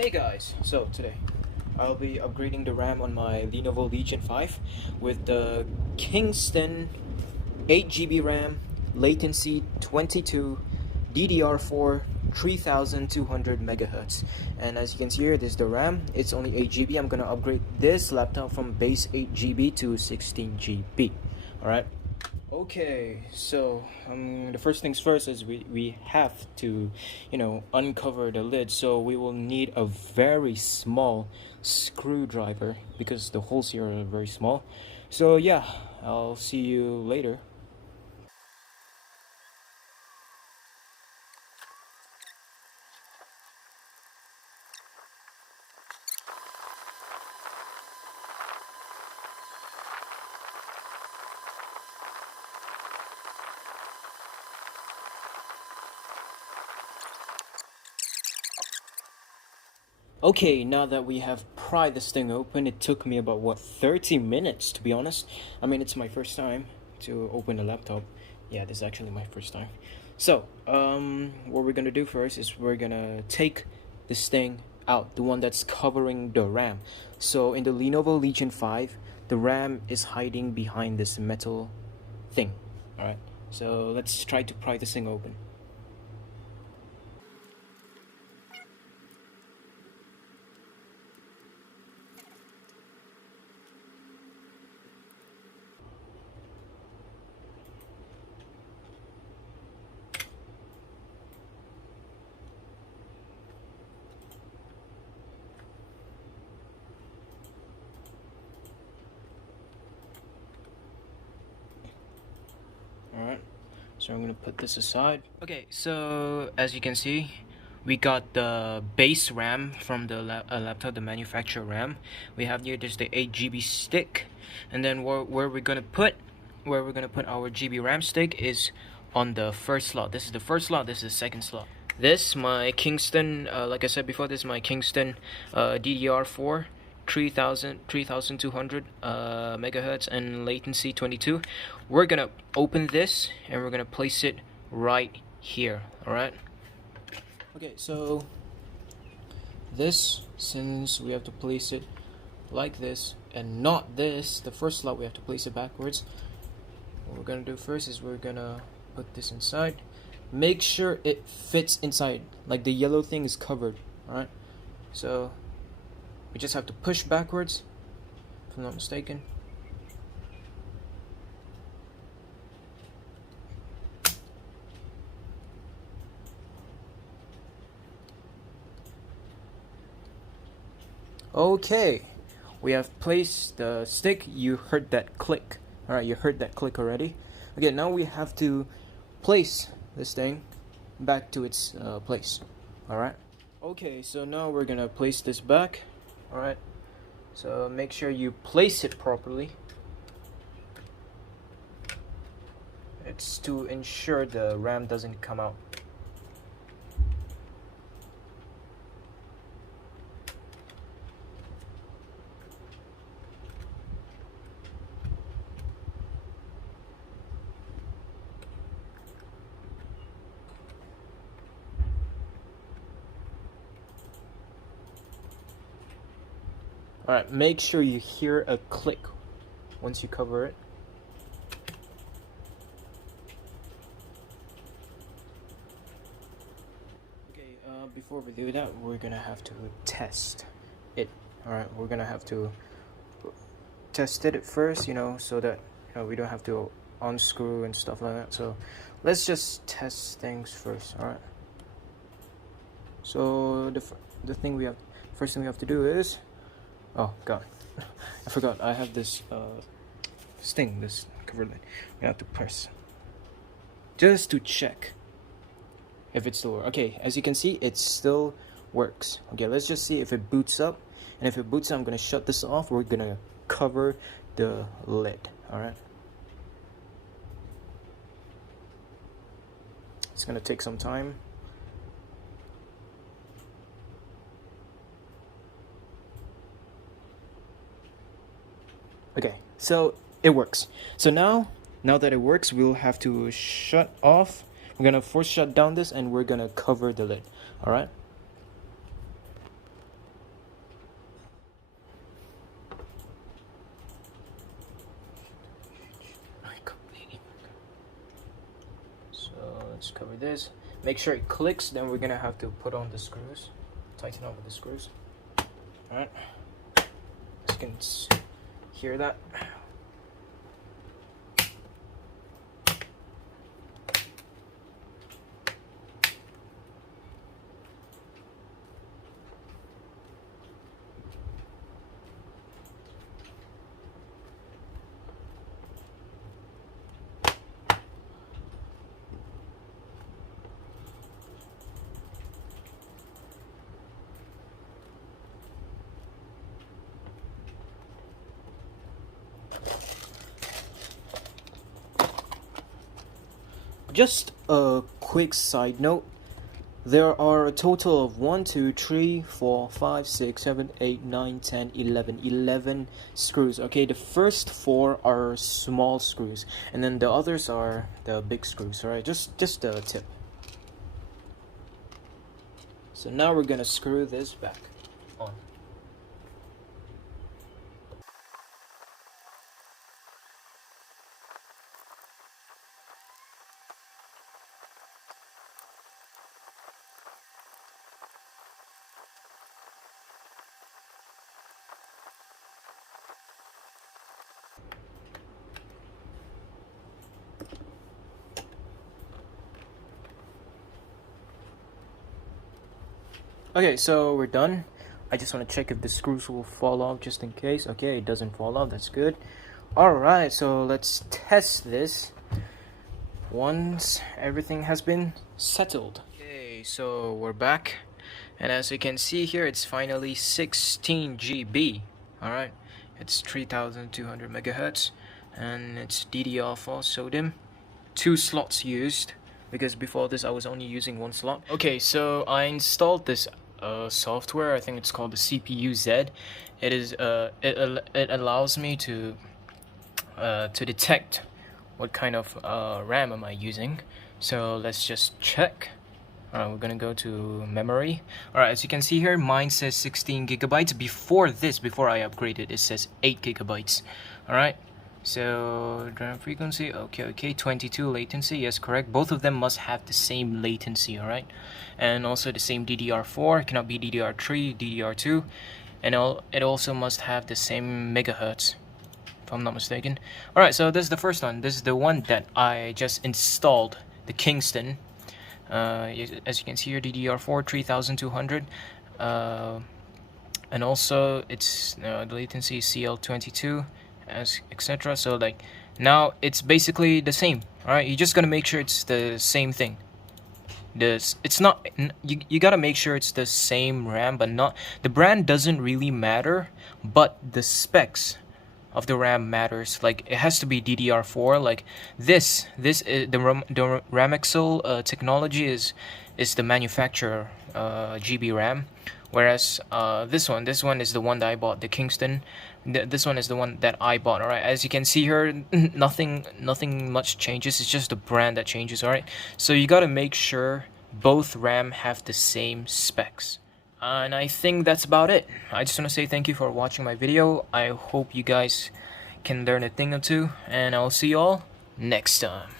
Hey guys, so today I'll be upgrading the RAM on my Lenovo Legion 5 with the Kingston 8GB RAM, latency 22, DDR4 3200 megahertz. And as you can see here, this is the RAM. It's only 8GB. I'm gonna upgrade this laptop from base 8GB to 16GB. Alright. Okay, so the first things first is we have to, uncover the lid. So we will need a very small screwdriver because the holes here are very small. So yeah, I'll see you later. Okay, now that we have pried this thing open, it took me about, 30 minutes to be honest. I mean, it's my first time to open a laptop. Yeah, this is actually my first time. So, what we're gonna do first is we're gonna take this thing out, the one that's covering the RAM. So, in the Lenovo Legion 5, the RAM is hiding behind this metal thing. Alright, so let's try to pry this thing open. Alright, so I'm gonna put this aside. Okay, so as you can see, we got the base RAM from the laptop, the manufacturer RAM. We have here, there's the 8GB stick, and then where we're gonna put our GB RAM stick is on the first slot. This is the first slot, this is the second slot. This, my Kingston, like I said before, this is my Kingston DDR4 3200 megahertz and latency 22. We're gonna open this and we're gonna place it right here. All right. Okay, so this, since we have to place it like this and not this, the first slot we have to place it backwards. What we're gonna do first is we're gonna put this inside. Make sure it fits inside, like the yellow thing is covered. All right, so we just have to push backwards, if I'm not mistaken. Okay, we have placed the stick. You heard that click. Alright, you heard that click already. Okay, now we have to place this thing back to its place. Alright. Okay, so now we're gonna place this back. Alright, so make sure you place it properly. It's to ensure the RAM doesn't come out. Alright, make sure you hear a click once you cover it. Okay, before we do that, we're gonna have to test it. Alright, we're gonna have to test it first, so that we don't have to unscrew and stuff like that. So let's just test things first. Alright, so the first thing we have to do is, oh god, I forgot I have this this cover lid. We have to press just to check if it still works. Okay, as you can see, it still works. Okay, let's just see if it boots up, and if it boots up, I'm gonna shut this off. We're gonna cover the lid. Alright, it's gonna take some time. Okay, so it works. So now that it works, we'll have to shut off. We're gonna force shut down this and we're gonna cover the lid. Alright, just cover this, make sure it clicks, then we're gonna have to put on the screws, tighten up with the screws. Alright, as you can hear that. Just a quick side note, there are a total of 1, 2, 3, 4, 5, 6, 7, 8, 9, 10, 11 screws. Okay, the first 4 are small screws, and then the others are the big screws. Alright, just a tip. So now we're gonna screw this back on. Okay, so we're done. I just want to check if the screws will fall off just in case. Okay, it doesn't fall off, that's good. Alright, so let's test this once everything has been settled. Okay, so we're back, and as you can see here, it's finally 16 GB. Alright, it's 3200 megahertz, and it's DDR4 SODIMM. 2 slots used, because before this I was only using 1 slot. Okay, so I installed this software. I think it's called the CPU Z. It is it allows me to detect what kind of RAM am I using. So let's just check. Alright, we're gonna go to memory. Alright, as you can see here, mine says 16 gigabytes. Before I upgraded, it says 8 gigabytes. Alright, so RAM frequency, okay, 22 latency, yes, correct. Both of them must have the same latency, alright, and also the same DDR4. It cannot be DDR3, DDR2, and it also must have the same megahertz, if I'm not mistaken. Alright, so this is the first one. This is the one that I just installed, the Kingston. As you can see here, DDR4 3200, and also it's the latency is CL22, as etc. So like now it's basically the same. All right, you just gotta make sure it's the same thing. It's not, you gotta make sure it's the same RAM, but not, the brand doesn't really matter, but the specs of the RAM matters. Like it has to be DDR4. Like this is the Ramexel technology is the manufacturer GB RAM, whereas this one is the one that I bought, the Kingston. This one is the one that I bought. Alright, as you can see here, nothing much changes. It's just the brand that changes. Alright, so you gotta make sure both RAM have the same specs. And I think that's about it. I just want to say thank you for watching my video. I hope you guys can learn a thing or two, and I'll see you all next time.